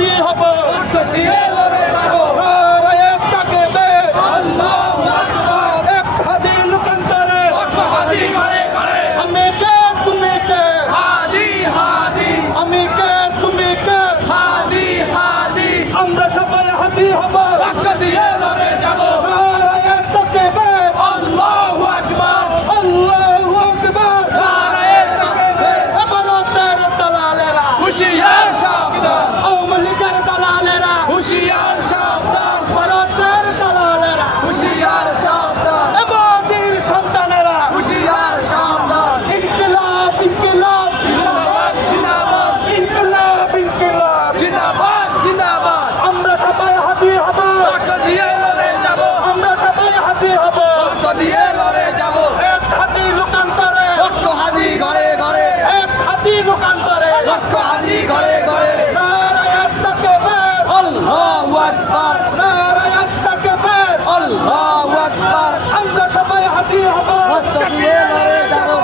হাদি হব, রক্ত দিয়ে লড়ে যাবো। নারায়ে তাকবীর, আল্লাহু আকবার। এক হাদি লোকান্তরে, রক্ত হাদি ঘরে ঘরে। আমি কে তুমি কে, হাদি হাদি আমি কে তুমি কে, হাদি হাদি। আমরা সবাই হাদি হব, রক্ত দিয়ে লড়ে যাবো। নারায়ে তাকবীর, আল্লাহু আকবার। আল্লাহু আকবার। নারায়ে তাকবীর। ভারতের দালালেরা, হুঁশিয়ার সাবধান, আওয়ামী লীগের দালালেরা, হুঁশিয়ার সাবধান, ভারতের দালালেরা, হুঁশিয়ার সাবধান, মোদির সন্তানেরা, হুঁশিয়ার সাবধান। ইনকিলাব ইনকিলাব জিন্দাবাদ জিন্দাবাদ ইনকিলাব ইনকিলাব। জিন্দাবাদ জিন্দাবাদ। আমরা সবাই হাদি হব, রক্ত দিয়ে লড়ে যাবো। আমরা সবাই হাদি হব, রক্ত দিয়ে লড়ে যাবো। এক হাদি লোকান্তরে, রক্ত হাদি ঘরে ঘরে। এক হাদি লোকান্তরে। রক্ত হাদি ঘরে ঘরে। নারায়ে তাকবীর, আল্লাহু আকবার। নারায়ে তাকবীর। আল্লাহু আকবার। আমরা সবাই হাদি হব, রক্ত দিয়ে লড়ে যাবো।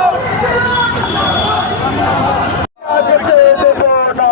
যেতে দেব না।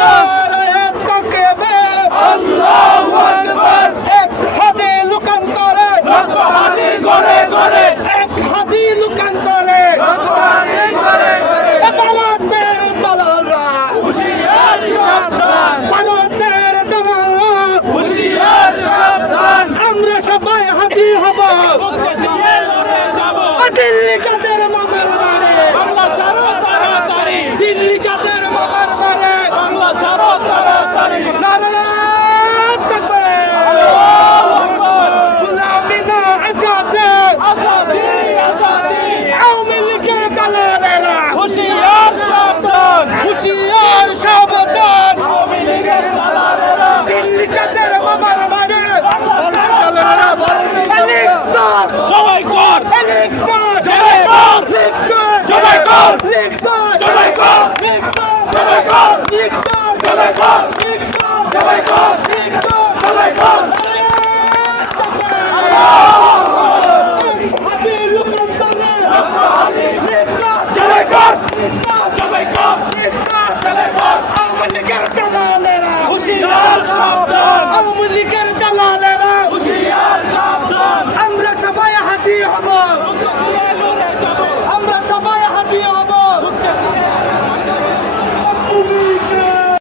নারায়ে তাকবীর, আল্লাহু আকবার। এক হাদি লোকান্তরে, রক্ত হাদি ঘরে ঘরে। এক হাদি লোকান্তরে। রক্ত হাদি ঘরে ঘরে। ভারতের দালালরা, হুঁশিয়ার সাবধান, ভারতের দালালরা, হুঁশিয়ার সাবধান। আমরা সবাই হাদি হব, রক্ত দিয়ে লড়ে যাবো। দিল্লি কাদের মামার বাড়ি, বাংলা ছাড়ো তাড়াতাড়ি। দিল্লি কাদের মামার বাড়ি। বাংলা ছাড়ো তাড়াতাড়ি। নারায়ে তাকবীর, আল্লাহু আকবার। গোলামি না আজাদে, আজাদি আজাদি। আওয়ামী লীগের দালালেরা, হুঁশিয়ার সাবধান, হুঁশিয়ার সাবধান। আওয়ামী লীগের দালালেরা। দিল্লি কাদের মামার বাড়ি, দালালেরা লিখতার, জবাই কর, লিখতার, জবাই কর, লিখতার, জবাই কর, লিখতার, জবাই কর, লিখতার, জবাই কর, লিখতার, জবাই কর, লিখতার, জবাই কর, লিখতার। জবাই কর। হাদি লোকান্তরে, হাদি। লিখতার, জবাই কর, লিখতার, জবাই কর, লিখতার। জবাই কর। আওয়ামী লীগের দালালেরা, হুঁশিয়ার সাবধান।